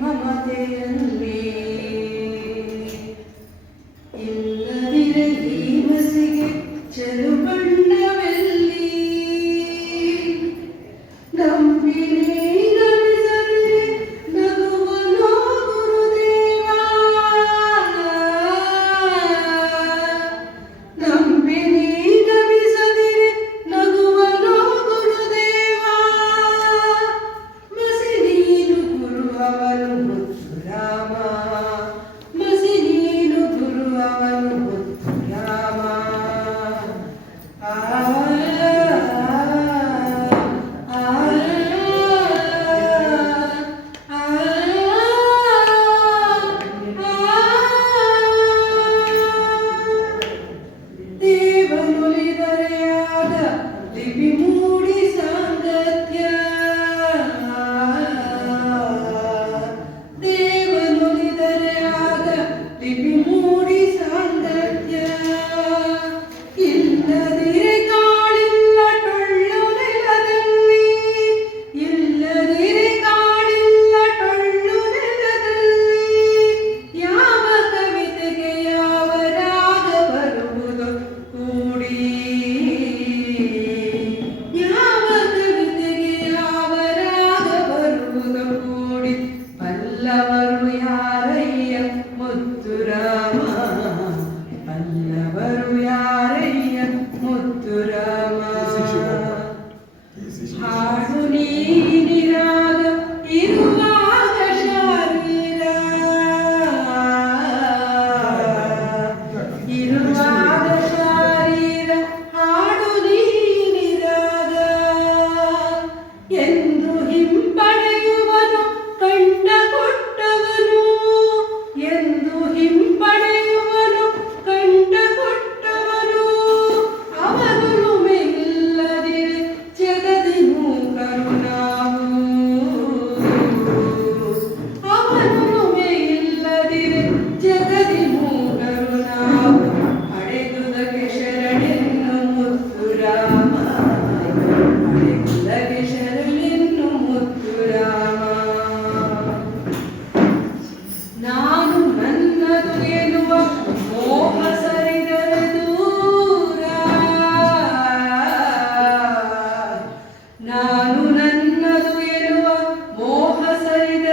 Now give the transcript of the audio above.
ಮಮತೆಯಲ್ಲಿ ಇಲ್ಲದಿರೆ ಈ ಮಸಿಗೆ ಚೆಲುಬಣ್ಣವೆಲ್ಲಿ ನಂಬಿನೇ ನಮಿಸದಿರೆ ನಗುವನೋ ಗುರುದೇವ ನಂಬಿನೇ ನಮಿಸದಿರೆ ನಗುವನೋ ಗುರುದೇವ ಮಸಿ ನೀನು ಗುರು ಅವನು ಮುತ್ತು ರಾಮ ಮಸಿ ನೀನು ಗುರು ಅವನು ಮುತ್ತು ರಾಮ ದೇವನುಲಿದರೆಯಾದ ಲಿಪಿ ಮೂಡಿ ಸಾಂಗತ್ಯ ದೇವನುಲಿದರೆಯಾದ ಲಿಪಿ ಮೂಡಿ ಸಾಂಗತ್ಯ ಇಲ್ಲದಿರೆ ಕಾಳಿಲ್ಲ ಟೊಳ್ಳು ನೆಲದಲ್ಲಿ ಇಲ್ಲದಿರೆ ಕಾಳಿಲ್ಲ ಟೊಳ್ಳು ನೆಲದಲ್ಲಿ ಯಾವ ಕವಿತೆಗೆ ಯಾವ ರಾಗ ಬರುವುದು ಕೂಡಿ ಯಾವ ಕವಿತೆಗೆ ಯಾವ ರಾಗ ಬರುವುದು ಕೂಡಿ ಪಲ್ಲವರು ಯಾರಯ್ಯ ಮುತ್ತು ರಾಮ ಪಲ್ಲವರು ಯಾರಯ್ಯ ಮುತ್ತು ರಾಮ ಹಾಡು ನೀನಿರಾಗ ಇರುವಾಗ ಶಾರೀರ ಇರುವಾಗ ಶಾರೀರ ಹಾಡು ನೀನಿರಾಗ ಎಂದು ಹಿಂಪಡೆಯುವನು ಕಂಡ ಕೊಟ್ಟವನು ಎಂದು ಹಿಂಪಡೆಯುವನು ಕಂಡ ಕೊಟ್ಟವನು ಅವನು ಮೆಲ್ಲದಿರೆ ಜಗದಿ ಮೂಕರು ನಾವು ಅವನು ಮೆಲ್ಲದಿರೆ ಜಗದಿ ಮೂಕರು ನಾವು ಪಡೆದುದಕ್ಕೆ ಶರಣೆನ್ನು ಮುತ್ತು ರಾಮ ಪಡೆದುದಕ್ಕೆ ಶರಣೆನ್ನು ಮುತ್ತು ರಾಮ ನಾನು ನನ್ನದು ಎನ್ನುವ ಮೋಹ ಸರಿದರೆ ದೂರ ನಾನು ನನ್ನದು ಎನ್ನುವ ಮೋಹ ಸರಿದರೆ